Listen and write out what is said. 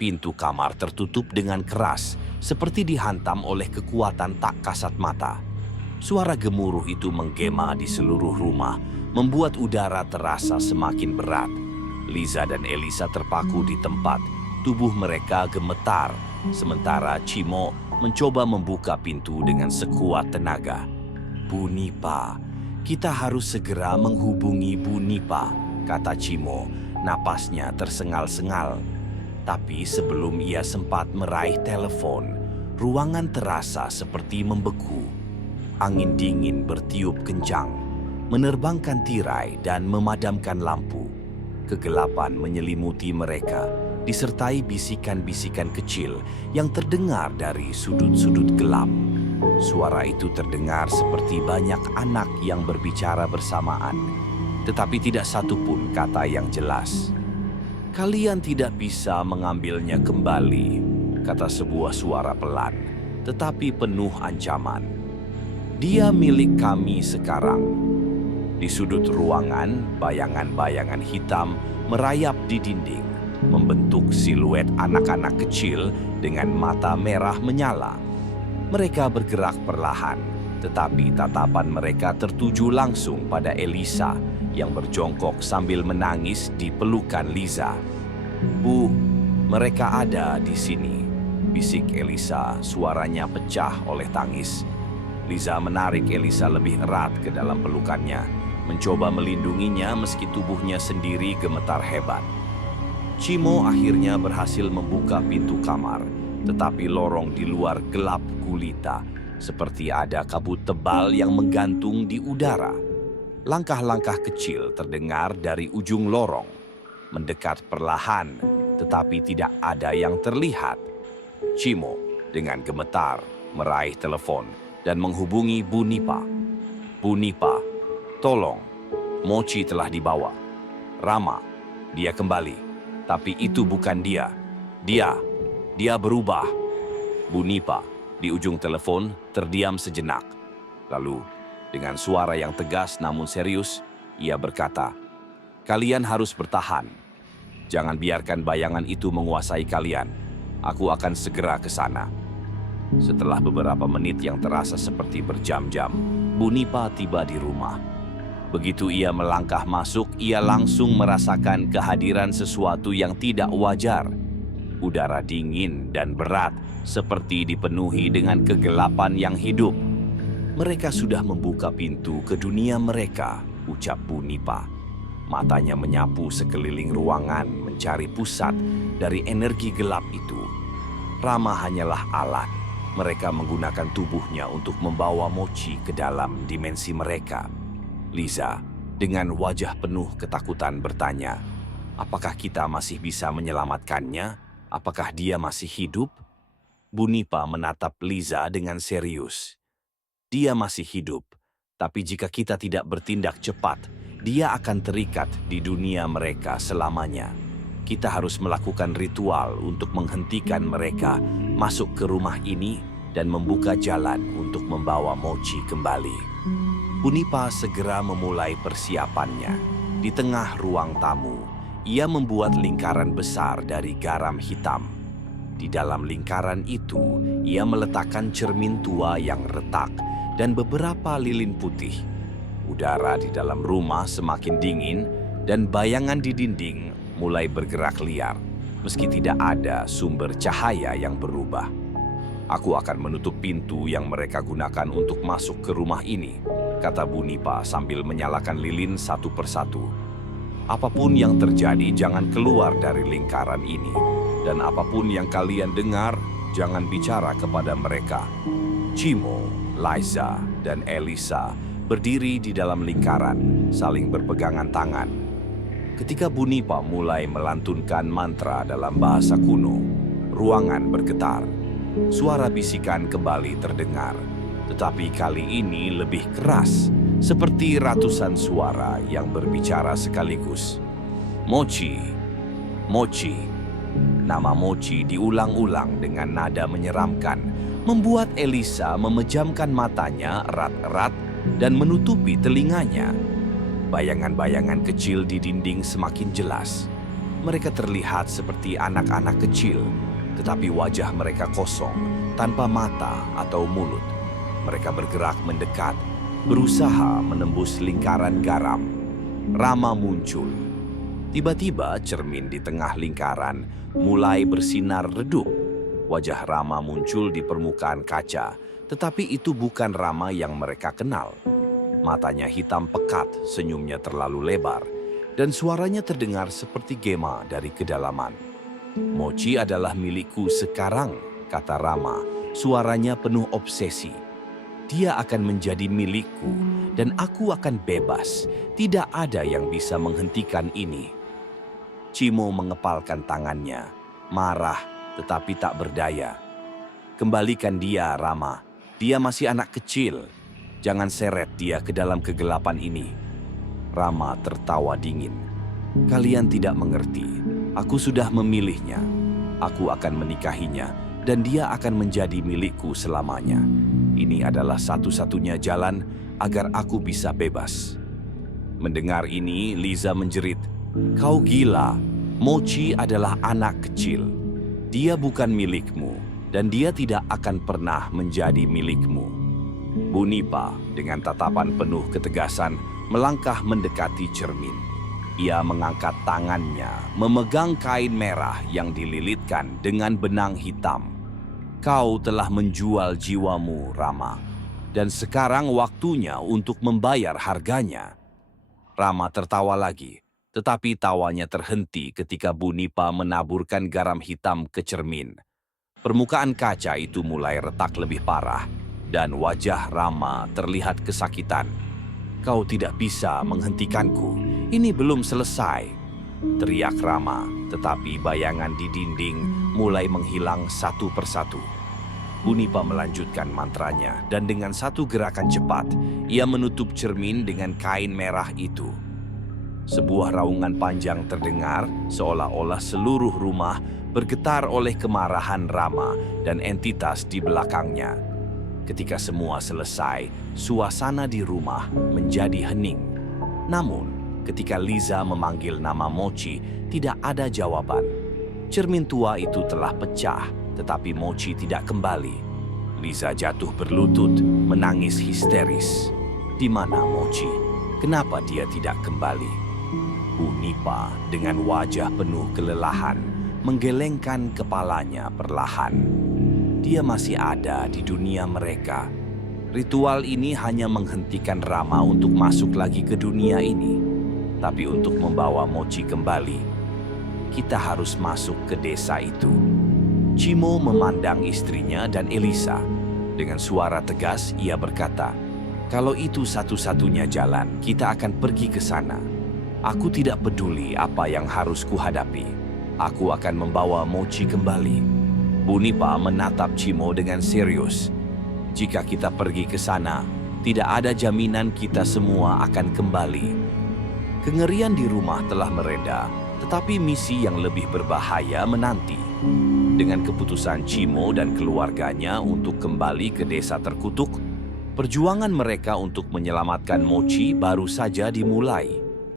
Pintu kamar tertutup dengan keras, seperti dihantam oleh kekuatan tak kasat mata. Suara gemuruh itu menggema di seluruh rumah, membuat udara terasa semakin berat. Liza dan Elisa terpaku di tempat, tubuh mereka gemetar, sementara Cimo mencoba membuka pintu dengan sekuat tenaga. "Bu Nipa, kita harus segera menghubungi Bu Nipa," kata Cimo, napasnya tersengal-sengal. Tapi sebelum ia sempat meraih telepon, ruangan terasa seperti membeku. Angin dingin bertiup kencang, menerbangkan tirai dan memadamkan lampu. Kegelapan menyelimuti mereka, disertai bisikan-bisikan kecil yang terdengar dari sudut-sudut gelap. Suara itu terdengar seperti banyak anak yang berbicara bersamaan, tetapi tidak satu pun kata yang jelas. "Kalian tidak bisa mengambilnya kembali," kata sebuah suara pelan, tetapi penuh ancaman. "Dia milik kami sekarang." Di sudut ruangan, bayangan-bayangan hitam merayap di dinding, membentuk siluet anak-anak kecil dengan mata merah menyala. Mereka bergerak perlahan, tetapi tatapan mereka tertuju langsung pada Elisa yang berjongkok sambil menangis di pelukan Liza. "Bu, mereka ada di sini," bisik Elisa, suaranya pecah oleh tangis. Liza menarik Elisa lebih erat ke dalam pelukannya, mencoba melindunginya meski tubuhnya sendiri gemetar hebat. Cimo akhirnya berhasil membuka pintu kamar, tetapi lorong di luar gelap gulita, seperti ada kabut tebal yang menggantung di udara. Langkah-langkah kecil terdengar dari ujung lorong, mendekat perlahan, tetapi tidak ada yang terlihat. Cimo dengan gemetar meraih telepon dan menghubungi Bu Nipa. "Bu Nipa, tolong, Mochi telah dibawa. Rama, dia kembali, tapi itu bukan dia. Dia berubah." Bu Nipa di ujung telepon terdiam sejenak. Lalu, dengan suara yang tegas namun serius, ia berkata, "Kalian harus bertahan. Jangan biarkan bayangan itu menguasai kalian. Aku akan segera ke sana." Setelah beberapa menit yang terasa seperti berjam-jam, Bu Nipa tiba di rumah. Begitu ia melangkah masuk, ia langsung merasakan kehadiran sesuatu yang tidak wajar. Udara dingin dan berat, seperti dipenuhi dengan kegelapan yang hidup. "Mereka sudah membuka pintu ke dunia mereka," ucap Bu Nipa. Matanya menyapu sekeliling ruangan mencari pusat dari energi gelap itu. Rama hanyalah alat. Mereka menggunakan tubuhnya untuk membawa Mochi ke dalam dimensi mereka. Liza, dengan wajah penuh ketakutan bertanya, "Apakah kita masih bisa menyelamatkannya? Apakah dia masih hidup?" Bu Nipa menatap Liza dengan serius. "Dia masih hidup, tapi jika kita tidak bertindak cepat, dia akan terikat di dunia mereka selamanya. Kita harus melakukan ritual untuk menghentikan mereka masuk ke rumah ini dan membuka jalan untuk membawa Mochi kembali." Bu Nipa segera memulai persiapannya. Di tengah ruang tamu, ia membuat lingkaran besar dari garam hitam. Di dalam lingkaran itu, ia meletakkan cermin tua yang retak dan beberapa lilin putih. Udara di dalam rumah semakin dingin dan bayangan di dinding mulai bergerak liar, meski tidak ada sumber cahaya yang berubah. "Aku akan menutup pintu yang mereka gunakan untuk masuk ke rumah ini," kata Bu Nipa sambil menyalakan lilin satu persatu. "Apapun yang terjadi, jangan keluar dari lingkaran ini. Dan apapun yang kalian dengar, jangan bicara kepada mereka." Cimo, Liza, dan Elisa berdiri di dalam lingkaran, saling berpegangan tangan. Ketika Bu Nipa mulai melantunkan mantra dalam bahasa kuno, ruangan bergetar. Suara bisikan kembali terdengar, tetapi kali ini lebih keras, seperti ratusan suara yang berbicara sekaligus. "Mochi, Mochi." Nama Mochi diulang-ulang dengan nada menyeramkan, membuat Elisa memejamkan matanya erat-erat dan menutupi telinganya. Bayangan-bayangan kecil di dinding semakin jelas. Mereka terlihat seperti anak-anak kecil, tetapi wajah mereka kosong, tanpa mata atau mulut. Mereka bergerak mendekat, berusaha menembus lingkaran garam. Rama muncul. Tiba-tiba cermin di tengah lingkaran mulai bersinar redup. Wajah Rama muncul di permukaan kaca, tetapi itu bukan Rama yang mereka kenal. Matanya hitam pekat, senyumnya terlalu lebar, dan suaranya terdengar seperti gema dari kedalaman. "Mochi adalah milikku sekarang," kata Rama. Suaranya penuh obsesi. "Dia akan menjadi milikku, dan aku akan bebas. Tidak ada yang bisa menghentikan ini." Chimo mengepalkan tangannya, marah tetapi tak berdaya. "Kembalikan dia, Rama. Dia masih anak kecil. Jangan seret dia ke dalam kegelapan ini." Rama tertawa dingin. "Kalian tidak mengerti. Aku sudah memilihnya. Aku akan menikahinya, dan dia akan menjadi milikku selamanya. Ini adalah satu-satunya jalan agar aku bisa bebas." Mendengar ini, Liza menjerit, "Kau gila. Mochi adalah anak kecil. Dia bukan milikmu, dan dia tidak akan pernah menjadi milikmu." Bu Nipa dengan tatapan penuh ketegasan melangkah mendekati cermin. Ia mengangkat tangannya, memegang kain merah yang dililitkan dengan benang hitam. "Kau telah menjual jiwamu, Rama, dan sekarang waktunya untuk membayar harganya." Rama tertawa lagi, tetapi tawanya terhenti ketika Bu Nipa menaburkan garam hitam ke cermin. Permukaan kaca itu mulai retak lebih parah, dan wajah Rama terlihat kesakitan. "Kau tidak bisa menghentikanku. Ini belum selesai," teriak Rama, tetapi bayangan di dinding mulai menghilang satu persatu. Bu Nipa melanjutkan mantranya, dan dengan satu gerakan cepat, ia menutup cermin dengan kain merah itu. Sebuah raungan panjang terdengar, seolah-olah seluruh rumah bergetar oleh kemarahan Rama dan entitas di belakangnya. Ketika semua selesai, suasana di rumah menjadi hening. Namun, ketika Liza memanggil nama Mochi, tidak ada jawaban. Cermin tua itu telah pecah, tetapi Mochi tidak kembali. Liza jatuh berlutut, menangis histeris. "Di mana Mochi? Kenapa dia tidak kembali?" Bu Nipa dengan wajah penuh kelelahan menggelengkan kepalanya perlahan. Dia masih ada di dunia mereka. Ritual ini hanya menghentikan Rama untuk masuk lagi ke dunia ini. Tapi untuk membawa Mochi kembali, kita harus masuk ke desa itu. Chimo memandang istrinya dan Elisa. Dengan suara tegas ia berkata, "Kalau itu satu-satunya jalan, kita akan pergi ke sana. Aku tidak peduli apa yang harus kuhadapi. Aku akan membawa Mochi kembali." Bu Nipa menatap Chimo dengan serius. "Jika kita pergi ke sana, tidak ada jaminan kita semua akan kembali." Kengerian di rumah telah mereda, tetapi misi yang lebih berbahaya menanti. Dengan keputusan Chimo dan keluarganya untuk kembali ke desa terkutuk, perjuangan mereka untuk menyelamatkan Mochi baru saja dimulai.